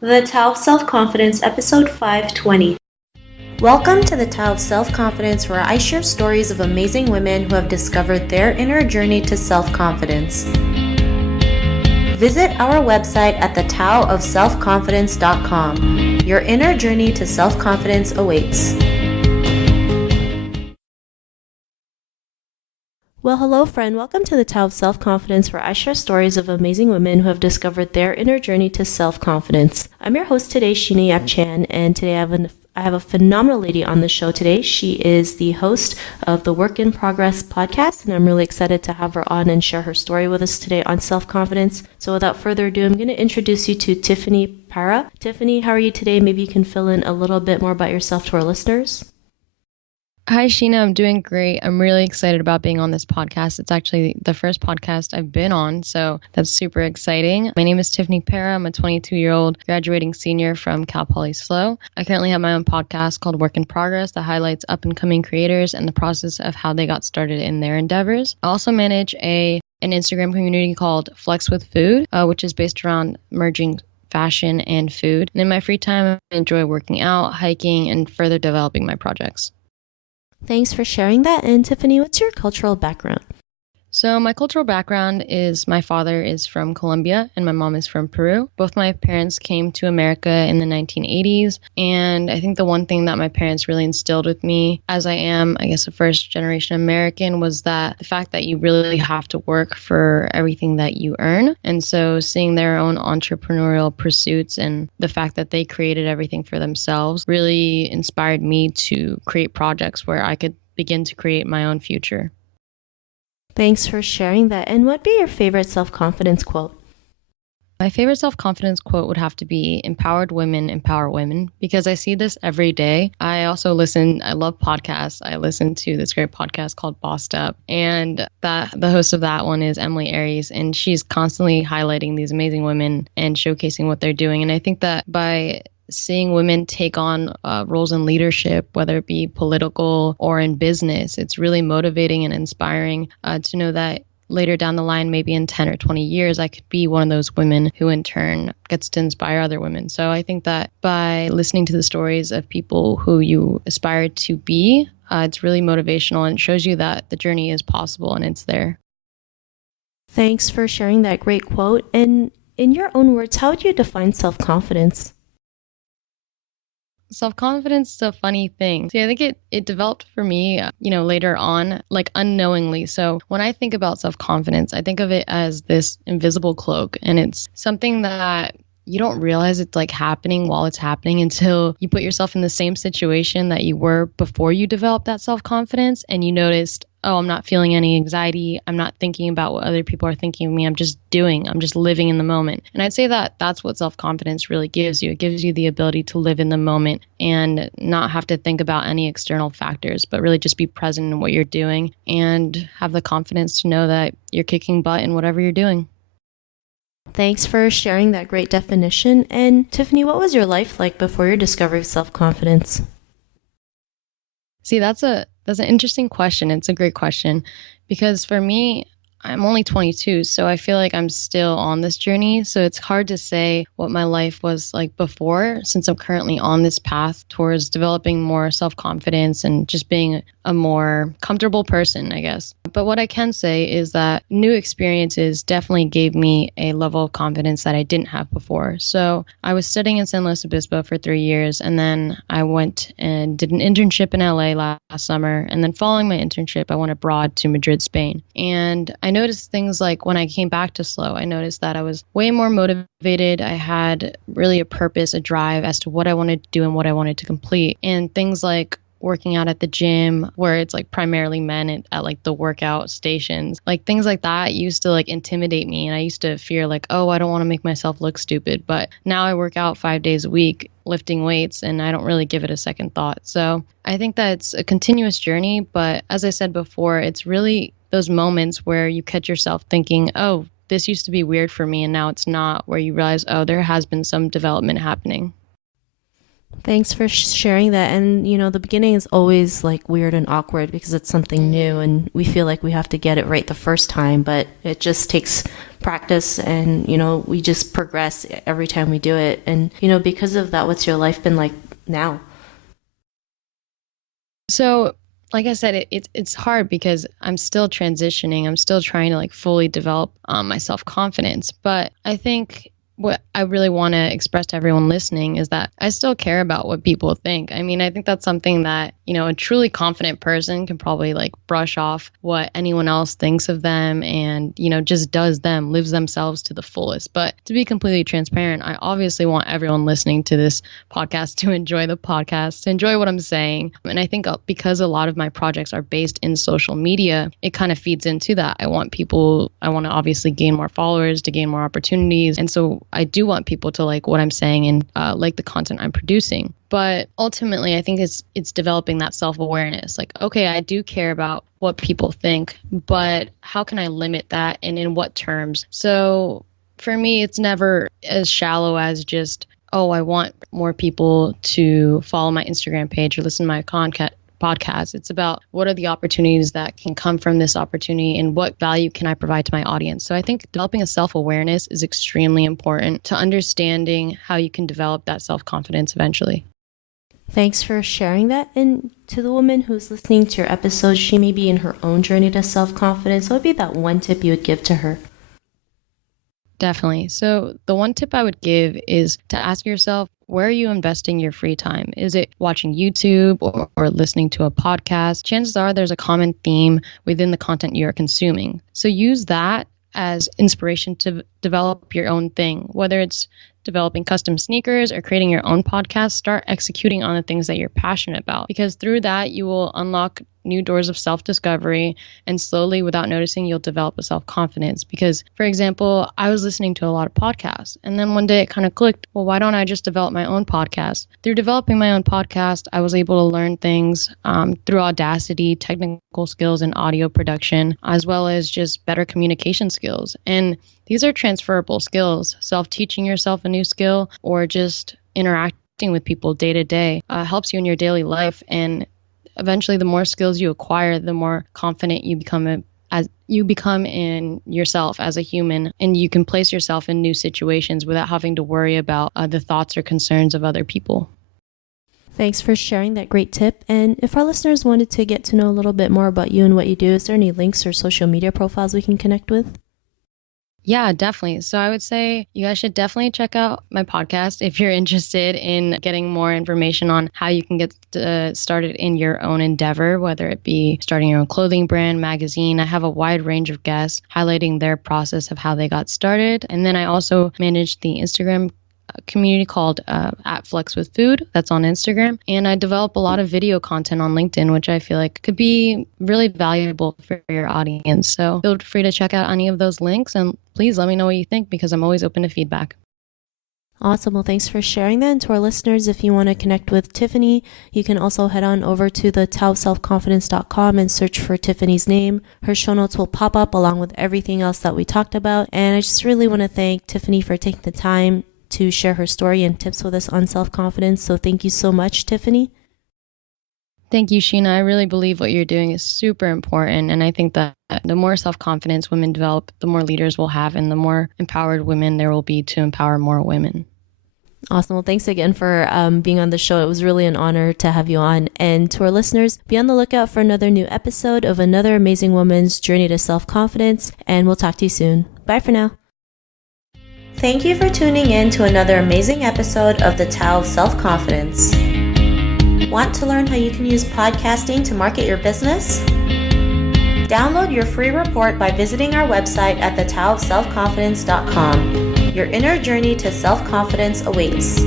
The Tao of Self-Confidence, Episode 520. Welcome to the Tao of Self-Confidence, where I share stories of amazing women who have discovered their inner journey to self-confidence. Visit our website at thetaoofselfconfidence.com. Your inner journey to self-confidence awaits. Well, hello, friend. Welcome to the Tao of Self-Confidence, where I share stories of amazing women who have discovered their inner journey to self-confidence. I'm your host today, Sheena Yap Chan, and today I have a phenomenal lady on the show today. She is the host of the Work in Progress podcast, and I'm really excited to have her on and share her story with us today on self-confidence. So without further ado, I'm going to introduce you to Tiffany Parra. Tiffany, how are you today? Maybe you can fill in a little bit more about yourself to our listeners. Hi, Sheena. I'm doing great. I'm really excited about being on this podcast. It's actually the first podcast I've been on, so that's super exciting. My name is Tiffany Parra. I'm a 22-year-old graduating senior from Cal Poly SLO. I currently have my own podcast called Work in Progress that highlights up-and-coming creators and the process of how they got started in their endeavors. I also manage an Instagram community called Flex with Food, which is based around merging fashion and food. And in my free time, I enjoy working out, hiking, and further developing my projects. Thanks for sharing that. And Tiffany, what's your cultural background? So my cultural background is my father is from Colombia and my mom is from Peru. Both my parents came to America in the 1980s. And I think the one thing that my parents really instilled with me, as I am, I guess, a first generation American, was that the fact that you really have to work for everything that you earn. And so seeing their own entrepreneurial pursuits and the fact that they created everything for themselves really inspired me to create projects where I could begin to create my own future. Thanks for sharing that. And what'd be your favorite self-confidence quote? My favorite self-confidence quote would have to be empowered women empower women, because I see this every day. I love podcasts. I listen to this great podcast called Bossed Up, and the host of that one is Emily Aries, and she's constantly highlighting these amazing women and showcasing what they're doing. And I think that by seeing women take on roles in leadership, whether it be political or in business, it's really motivating and inspiring to know that later down the line, maybe in 10 or 20 years, I could be one of those women who in turn gets to inspire other women. So I think that by listening to the stories of people who you aspire to be, it's really motivational and it shows you that the journey is possible and it's there. Thanks for sharing that great quote. And in your own words, how would you define self-confidence? Self-confidence is a funny thing. See, I think it developed for me, later on, like unknowingly. So when I think about self-confidence, I think of it as this invisible cloak, and it's something that you don't realize it's like happening while it's happening until you put yourself in the same situation that you were before you developed that self-confidence and you noticed, oh, I'm not feeling any anxiety. I'm not thinking about what other people are thinking of me. I'm just living in the moment. And I'd say that that's what self-confidence really gives you. It gives you the ability to live in the moment and not have to think about any external factors, but really just be present in what you're doing and have the confidence to know that you're kicking butt in whatever you're doing. Thanks for sharing that great definition. And Tiffany, what was your life like before your discovery of self-confidence? See, that's an interesting question. It's a great question because for me, I'm only 22, so I feel like I'm still on this journey. So it's hard to say what my life was like before, since I'm currently on this path towards developing more self-confidence and just being a more comfortable person, I guess. But what I can say is that new experiences definitely gave me a level of confidence that I didn't have before. So I was studying in San Luis Obispo for 3 years, and then I went and did an internship in LA last summer. And then following my internship, I went abroad to Madrid, Spain. And I noticed things like when I came back to SLO, I noticed that I was way more motivated. I had really a purpose, a drive as to what I wanted to do and what I wanted to complete. And things like working out at the gym where it's like primarily men at like the workout stations, like things like that used to like intimidate me. And I used to fear like, oh, I don't want to make myself look stupid. But now I work out 5 days a week lifting weights and I don't really give it a second thought. So I think that it's a continuous journey. But as I said before, it's really those moments where you catch yourself thinking, oh, this used to be weird for me and now it's not, where you realize, oh, there has been some development happening. Thanks for sharing that. And, the beginning is always like weird and awkward because it's something new and we feel like we have to get it right the first time, but it just takes practice and, we just progress every time we do it. And, because of that, what's your life been like now? So, like I said, it's hard because I'm still transitioning. I'm still trying to like fully develop my self confidence. But I think what I really want to express to everyone listening is that I still care about what people think. I mean, I think that's something that, a truly confident person can probably like brush off what anyone else thinks of them and, just does them, lives themselves to the fullest. But to be completely transparent, I obviously want everyone listening to this podcast to enjoy the podcast, to enjoy what I'm saying. And I think because a lot of my projects are based in social media, it kind of feeds into that. I want to obviously gain more followers, to gain more opportunities. And so I do want people to like what I'm saying and like the content I'm producing. But ultimately, I think it's developing that self-awareness. Like, okay, I do care about what people think, but how can I limit that and in what terms? So for me, it's never as shallow as just, oh, I want more people to follow my Instagram page or listen to my podcast. It's about what are the opportunities that can come from this opportunity and what value can I provide to my audience. So I think developing a self-awareness is extremely important to understanding how you can develop that self-confidence eventually. Thanks for sharing that. And to the woman who's listening to your episode, she may be in her own journey to self-confidence. What would be that one tip you would give to her? Definitely. So the one tip I would give is to ask yourself, where are you investing your free time? Is it watching YouTube or listening to a podcast? Chances are there's a common theme within the content you're consuming. So use that as inspiration to develop your own thing, whether it's developing custom sneakers or creating your own podcast. Start executing on the things that you're passionate about, because through that you will unlock new doors of self-discovery, and slowly, without noticing, you'll develop a self-confidence. Because, for example, I was listening to a lot of podcasts, and then one day it kind of clicked, well, why don't I just develop my own podcast? Through developing my own podcast, I was able to learn things through Audacity, technical skills in audio production, as well as just better communication skills. And these are transferable skills. Self-teaching yourself a new skill or just interacting with people day to day helps you in your daily life. And eventually, the more skills you acquire, the more confident you become in yourself as a human, and you can place yourself in new situations without having to worry about the thoughts or concerns of other people. Thanks for sharing that great tip. And if our listeners wanted to get to know a little bit more about you and what you do, is there any links or social media profiles we can connect with? Yeah, definitely. So I would say you guys should definitely check out my podcast if you're interested in getting more information on how you can get started in your own endeavor, whether it be starting your own clothing brand, magazine. I have a wide range of guests highlighting their process of how they got started. And then I also manage the Instagram community called at Flex with Food. That's on Instagram. And I develop a lot of video content on LinkedIn, which I feel like could be really valuable for your audience. So feel free to check out any of those links, and please let me know what you think, because I'm always open to feedback. Awesome. Well, thanks for sharing that. And to our listeners, if you want to connect with Tiffany, you can also head on over to the taoselfconfidence.com and search for Tiffany's name. Her show notes will pop up along with everything else that we talked about. And I just really want to thank Tiffany for taking the time to share her story and tips with us on self-confidence. So thank you so much, Tiffany. Thank you, Sheena. I really believe what you're doing is super important. And I think that the more self-confidence women develop, the more leaders we'll have, and the more empowered women there will be to empower more women. Awesome. Well, thanks again for being on the show. It was really an honor to have you on. And to our listeners, be on the lookout for another new episode of another amazing woman's journey to self-confidence. And we'll talk to you soon. Bye for now. Thank you for tuning in to another amazing episode of the Tao of Self-Confidence. Want to learn how you can use podcasting to market your business? Download your free report by visiting our website at thetaoofselfconfidence.com. Your inner journey to self-confidence awaits.